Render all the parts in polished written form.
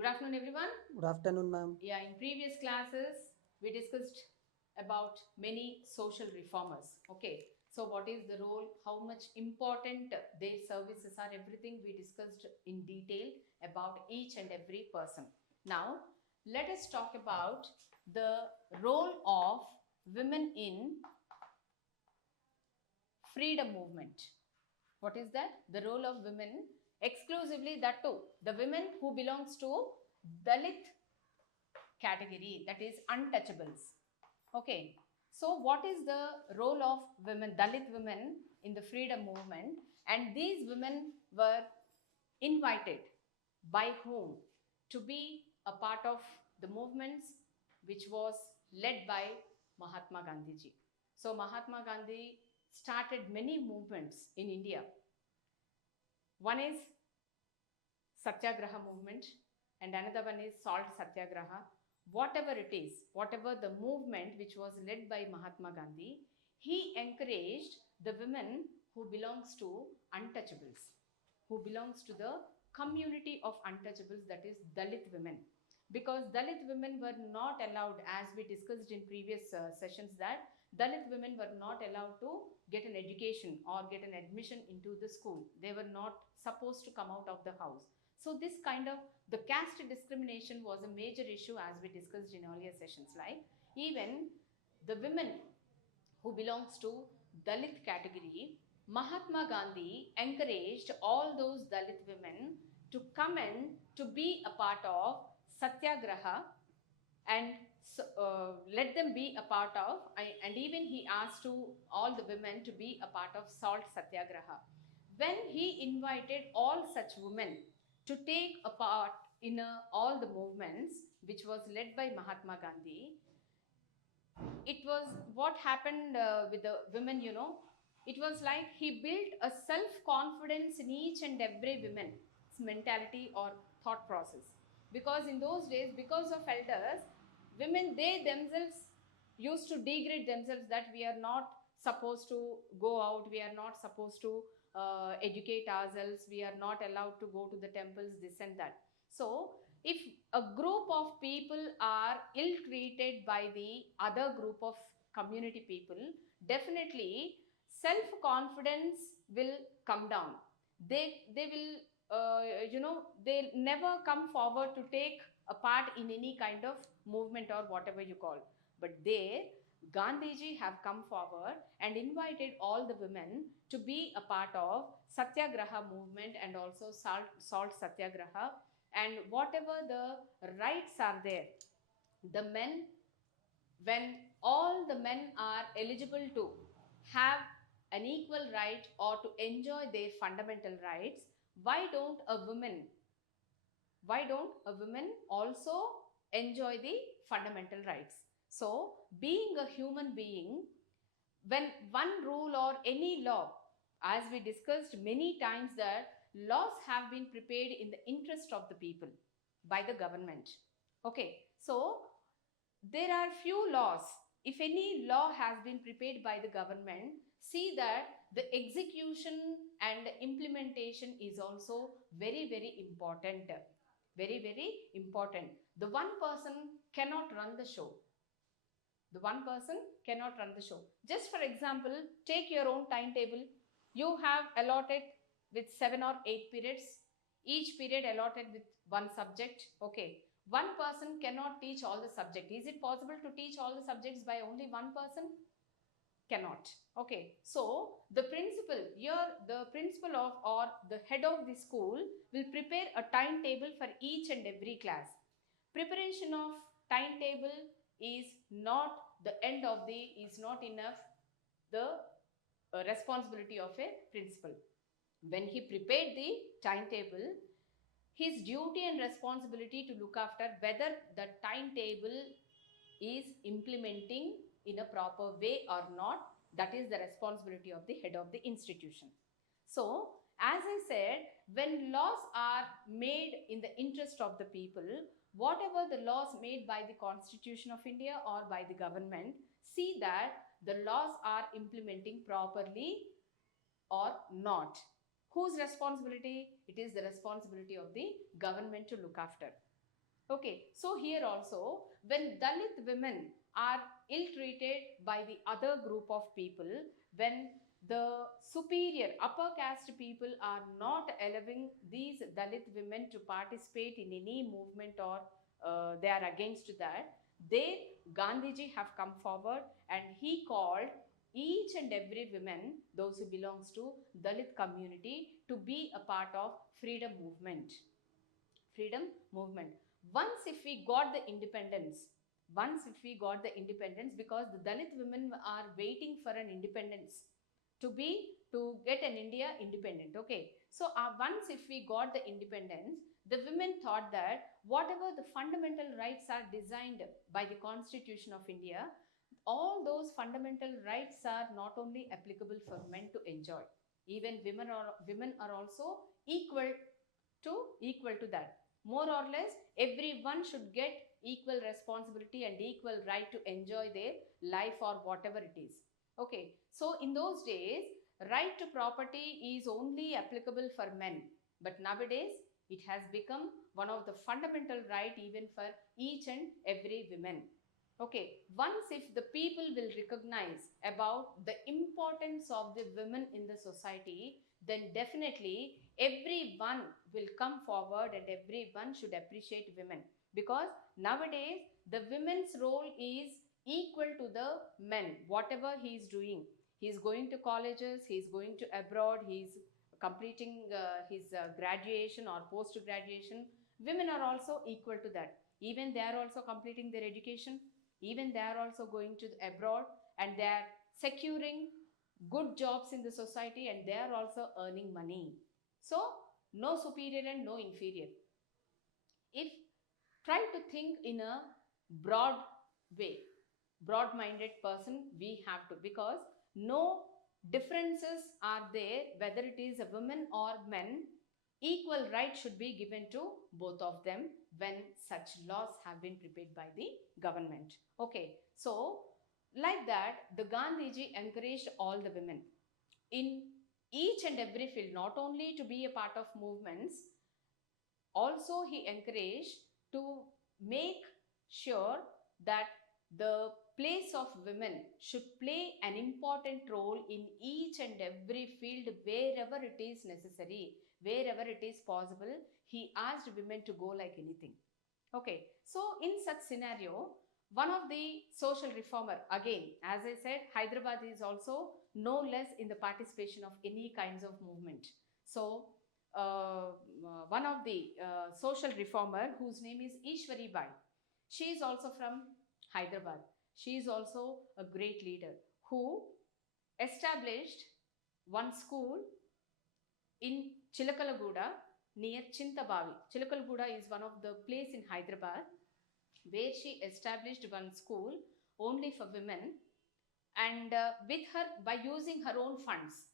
Good afternoon, everyone. Good afternoon, ma'am. Yeah, in previous classes, we discussed about many social reformers. Okay, so what is the role, how much important their services are, everything we discussed in detail about each and every person. Now, let us talk about the role of women in freedom movement. What is that? The role of women, exclusively that too. The women who belongs to Dalit category, that is untouchables. Okay, so what is the role of women, Dalit women in the freedom movement? And these women were invited by whom to be a part of the movements which was led by Mahatma Gandhi ji. So Mahatma Gandhi started many movements in India. One is Satyagraha movement, and another one is Salt Satyagraha. Whatever it is, whatever the movement which was led by Mahatma Gandhi, he encouraged the women who belongs to untouchables, who belongs to the community of untouchables, that is Dalit women. Because Dalit women were not allowed, as we discussed in previous sessions, that Dalit women were not allowed to get an education or get an admission into the school. They were not supposed to come out of the house. So this kind of the caste discrimination was a major issue, as we discussed in earlier sessions. Like even the women who belongs to Dalit category, Mahatma Gandhi encouraged all those Dalit women to come and to be a part of Satyagraha, and let them be a part of, and even he asked to all the women to be a part of Salt Satyagraha. When he invited all such women to take a part in all the movements which was led by Mahatma Gandhi, it was what happened with the women, it was like he built a self confidence in each and every woman's mentality or thought process. Because in those days, because of elders, women, they themselves used to degrade themselves, that we are not supposed to go out, we are not supposed to educate ourselves, we are not allowed to go to the temples, this and that. So if a group of people are ill treated by the other group of community people, definitely self confidence will come down. They will they never come forward to take a part in any kind of movement or whatever you call. But there Gandhiji have come forward and invited all the women to be a part of Satyagraha movement and also Salt Satyagraha, and whatever the rights are there, the men, when all the men are eligible to have an equal right or to enjoy their fundamental rights, why don't a woman, why don't a woman also enjoy the fundamental rights? So being a human being, when one rule or any law, as we discussed many times, that laws have been prepared in the interest of the people by the government. Okay, so there are few laws. If any law has been prepared by the government, see that the execution and implementation is also very very important. Very very important. The one person cannot run the show. The one person cannot run the show. Just for example, take your own timetable. You have allotted with 7 or 8 periods, each period allotted with one subject. Okay, one person cannot teach all the subject. Is it possible to teach all the subjects by only one person? Cannot. Okay, so the principal here, the principal of or the head of the school will prepare a timetable for each and every class. Preparation of timetable is not the end of the, is not enough the responsibility of a principal. When he prepared the timetable, his duty and responsibility to look after whether the timetable is implementing in a proper way or not, that is the responsibility of the head of the institution. So, as I said, when laws are made in the interest of the people, whatever the laws made by the Constitution of India or by the government, see that the laws are implementing properly or not. Whose responsibility? It is the responsibility of the government to look after. Okay, so here also, when Dalit women are ill-treated by the other group of people, when the superior upper caste people are not allowing these Dalit women to participate in any movement, or they are against that, there Gandhiji have come forward and he called each and every woman, those who belongs to Dalit community, to be a part of freedom movement. Freedom movement. Once if we got the independence, because the Dalit women are waiting for an independence to get an India independent. Okay, so once if we got the independence, the women thought that whatever the fundamental rights are designed by the Constitution of India, all those fundamental rights are not only applicable for men to enjoy, even women are also equal to that. More or less, everyone should get equal responsibility and equal right to enjoy their life or whatever it is. Okay, so in those days, right to property is only applicable for men, but nowadays it has become one of the fundamental right even for each and every woman. Okay, once if the people will recognize about the importance of the women in the society, then definitely everyone will come forward and everyone should appreciate women, because nowadays the women's role is equal to the men. Whatever he is doing, he is going to colleges, he is going to abroad, he is completing his graduation or post graduation, women are also equal to that. Even they are also completing their education, even they are also going to abroad, and they are securing good jobs in the society, and they are also earning money. So no superior and no inferior. If try to think in a broad way, broad minded person we have to, because no differences are there whether it is a woman or men. Equal right should be given to both of them when such laws have been prepared by the government. Okay, so like that, the Gandhiji encouraged all the women in each and every field, not only to be a part of movements, also he encouraged to make sure that the place of women should play an important role in each and every field wherever it is necessary, wherever it is possible. He asked women to go like anything. Okay, so in such scenario, one of the social reformer, again, as I said, Hyderabad is also no less in the participation of any kinds of movement. So one of the social reformer whose name is Ishwari Bai, she is also from Hyderabad. She is also a great leader who established one school in Chilakalaguda near Chintabavi. Chilakalaguda is one of the place in Hyderabad where she established one school only for women, and with her, by using her own funds.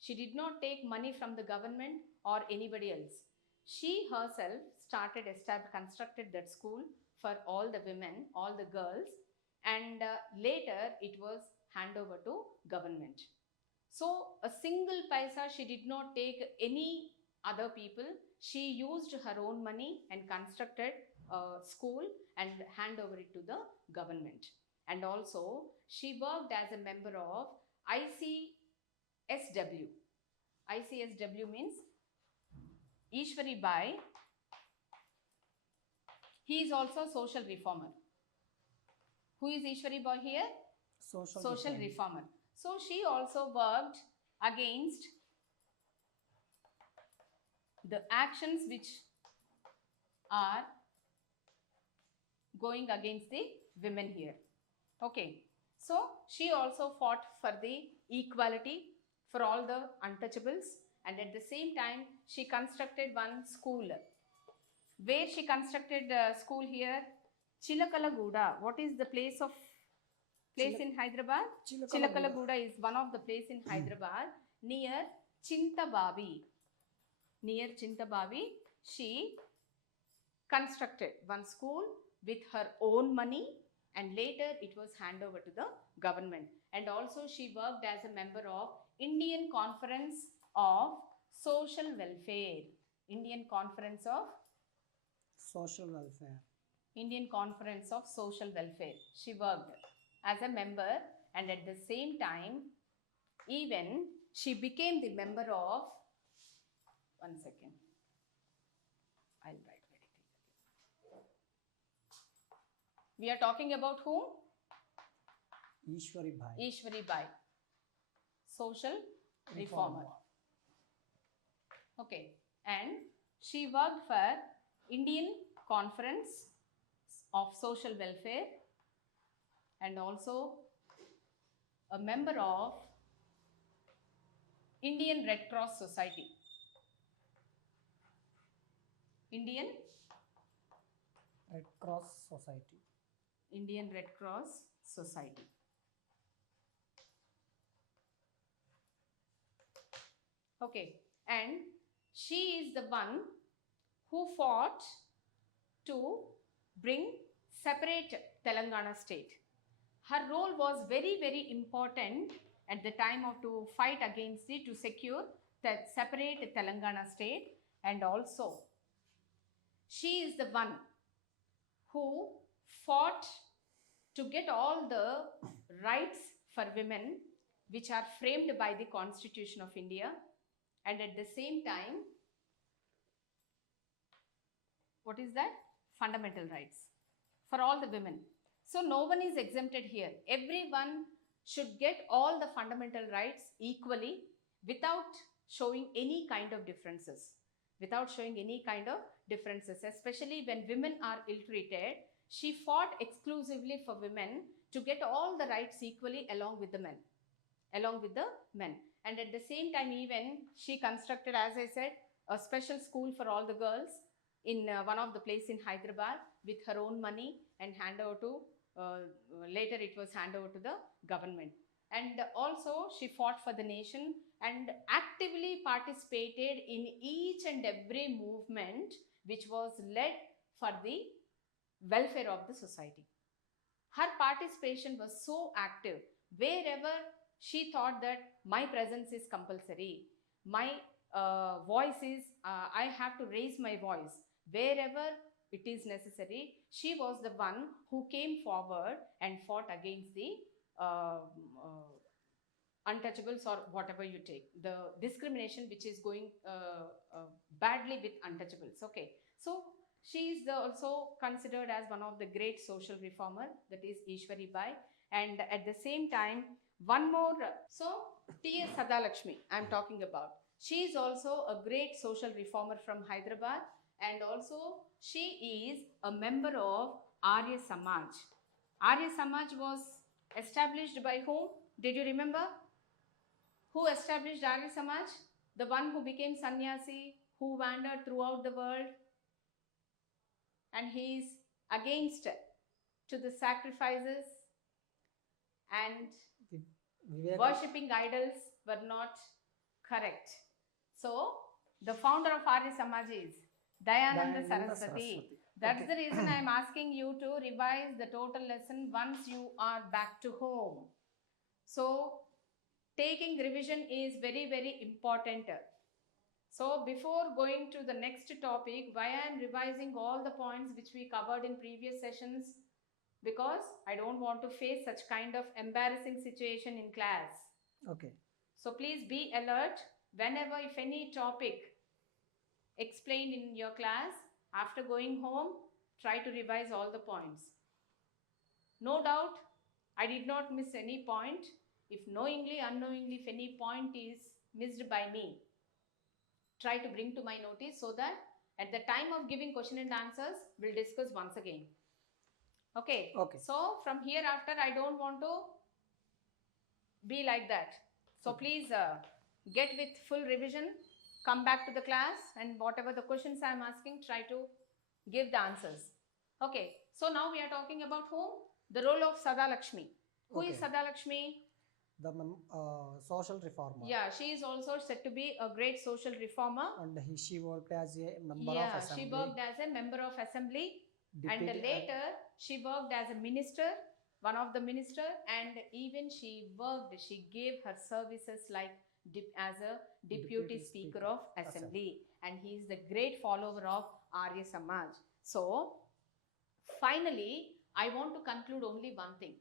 She did not take money from the government or anybody else. She herself constructed that school for all the women, all the girls, and later it was handed over to government. So a single paisa she did not take any other people. She used her own money and constructed a school and hand over it to the government. And also she worked as a member of ICSW. ICSW means Ishwari Bai. He is also social reformer. Who is Ishwari Bai here? Social reformer. So she also worked against the actions which are going against the women here. Okay, so she also fought for the equality for all the untouchables, and at the same time she constructed one school. Where she constructed a school here? Chilakalaguda. What is the place in Hyderabad? Chilakalaguda is one of the place in Hyderabad near Chintabavi. Near Chintabavi, she constructed one school with her own money, and later it was handed over to the government. And also she worked as a member of Indian Conference of Social Welfare. Indian Conference of social welfare. Indian Conference of Social Welfare. She worked as a member, and at the same time, even she became the member of, one second, I'll write very clearly. We are talking about whom? Ishwari Bai. Ishwari Bai, social reformer. Okay, and she worked for Indian Conference of Social Welfare and also a member of Indian Red Cross Society. Indian Red Cross Society. Indian Red Cross Society. Okay, and she is the one who fought to bring separate Telangana state. Her role was very, very important at the time of to fight against it to secure the separate Telangana state, and also she is the one who fought to get all the rights for women which are framed by the Constitution of India, and at the same time, what is that? Fundamental rights for all the women. So no one is exempted here. Everyone should get all the fundamental rights equally without showing any kind of differences. Especially when women are ill-treated, she fought exclusively for women to get all the rights equally along with the men. And at the same time, even she constructed, as I said, a special school for all the girls in one of the place in Hyderabad with her own money, and hand over to later it was handed over to the government. And also she fought for the nation and actively participated in each and every movement which was led for the welfare of the society. Her participation was so active. Wherever she thought that my presence is compulsory, my voice is, I have to raise my voice. Wherever it is necessary, she was the one who came forward and fought against the untouchables, or whatever you take, the discrimination which is going badly with untouchables. Okay, so she is also considered as one of the great social reformer, that is Ishwari Bai. And at the same time, one more, so T.S. Sadalakshmi I am talking about. She is also a great social reformer from Hyderabad, and also she is a member of Arya Samaj. Arya Samaj was established by whom? Did you remember? Who established Arya Samaj? The one who became sannyasi, who wandered throughout the world, and he is against to the sacrifices, and worshipping idols were not correct. So the founder of Arya Samaj is Dayananda Saraswati. That's the reason I am asking you to revise the total lesson once you are back to home. So taking revision is very, very important. So before going to the next topic, why I am revising all the points which we covered in previous sessions? Because I don't want to face such kind of embarrassing situation in class. Okay. So please be alert whenever, if any topic explained in your class, after going home, try to revise all the points. No doubt, I did not miss any point. If knowingly, unknowingly, if any point is missed by me, try to bring to my notice, so that at the time of giving question and answers, we'll discuss once again. Okay. So from here after, I don't want to be like that. So please get with full revision, come back to the class, and whatever the questions I am asking, try to give the answers. Okay. So now we are talking about whom? The role of Sadalakshmi. Who is Sadalakshmi? The social reformer. Yeah, she is also said to be a great social reformer. And she worked as a member of assembly. She worked as a member of assembly. And later she worked as a minister, one of the minister, and even she gave her services like as a deputy speaker of assembly. And he is the great follower of Arya Samaj. So, finally, I want to conclude only one thing.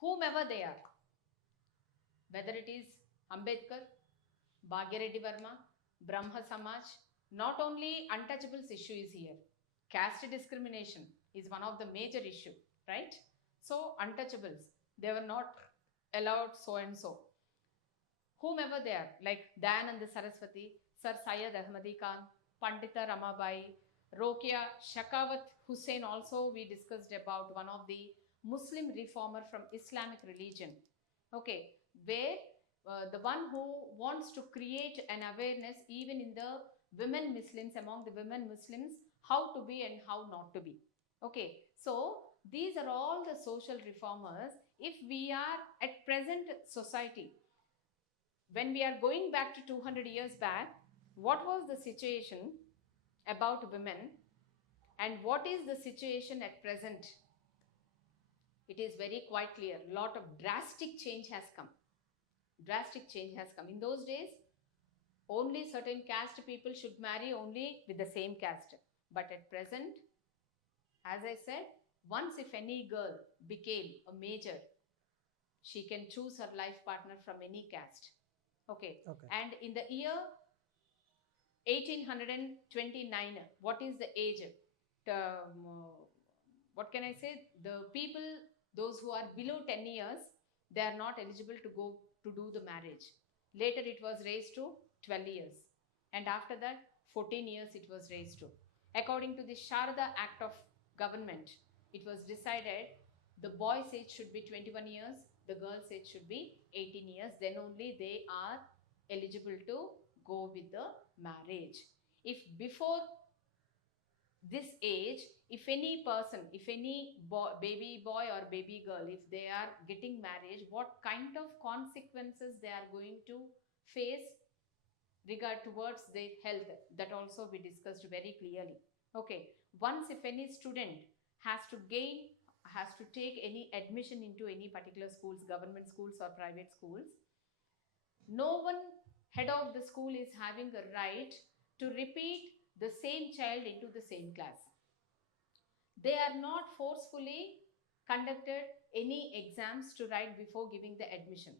Whomever they are, whether it is Ambedkar, Bhagyareddy Verma, Brahma Samaj, not only untouchables issue is here. Caste discrimination is one of the major issue, right? So untouchables, they were not allowed so and so. Whomever they are, like Dayananda Saraswati, Sir Syed Ahmadi Khan, Pandita Ramabai, Rokia Shakawat Hussain, also we discussed about one of the Muslim reformer from Islamic religion. Okay, where the one who wants to create an awareness even in the women Muslims, among the women Muslims, how to be and how not to be. Okay, so these are all the social reformers. If we are at present society, when we are going back to 200 years back, what was the situation about women and what is the situation at present? It is very quite clear. Lot of drastic change has come. Drastic change has come. In those days, only certain caste people should marry only with the same caste. But at present, as I said, once if any girl became a major, she can choose her life partner from any caste. Okay. Okay. And in the year 1829, what is the age? What can I say? The people, those who are below 10 years, they are not eligible to go to do the marriage. Later it was raised to 12 years. And after that, 14 years it was raised to. According to the Sharda Act of Government, it was decided the boy's age should be 21 years, the girl's age should be 18 years. Then only they are eligible to go with the marriage. If before this age, if any person, if any baby boy or baby girl, if they are getting married, what kind of consequences they are going to face regard towards their health, that also we discussed very clearly. Okay, once if any student has to take any admission into any particular schools, government schools or private schools, no one head of the school is having a right to repeat the same child into the same class. They are not forcefully conducted any exams to write before giving the admission.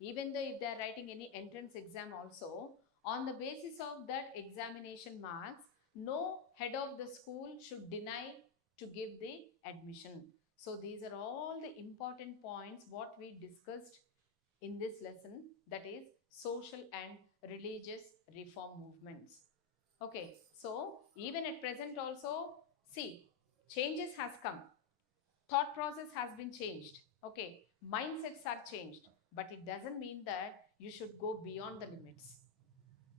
Even though if they are writing any entrance exam also, on the basis of that examination marks, no head of the school should deny to give the admission. So these are all the important points what we discussed in this lesson, that is social and religious reform movements. Okay, so even at present also, see, changes has come, thought process has been changed, okay, mindsets are changed, but it doesn't mean that you should go beyond the limits.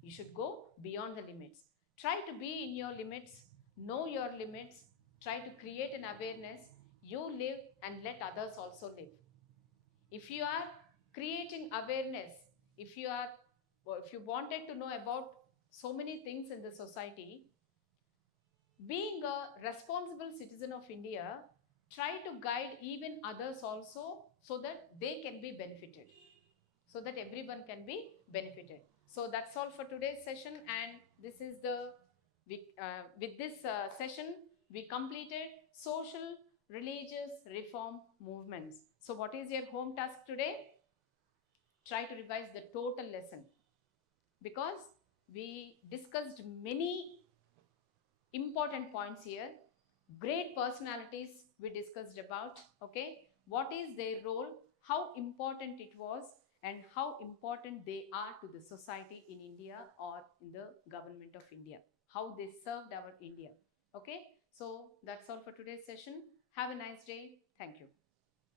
You should go beyond the limits. Try to be in your limits, know your limits, try to create an awareness. You live and let others also live. If you are creating awareness, if you wanted to know about so many things in the society, being a responsible citizen of India, try to guide even others also, so that they can be benefited, so that everyone can be benefited. So that's all for today's session, and this is with this session we completed social religious reform movements. So what is your home task today? Try to revise the total lesson, because we discussed many important points here. Great personalities we discussed about, okay, what is their role, how important it was, and how important they are to the society in India or in the government of India, how they served our India. Okay, so that's all for today's session. Have a nice day. Thank you.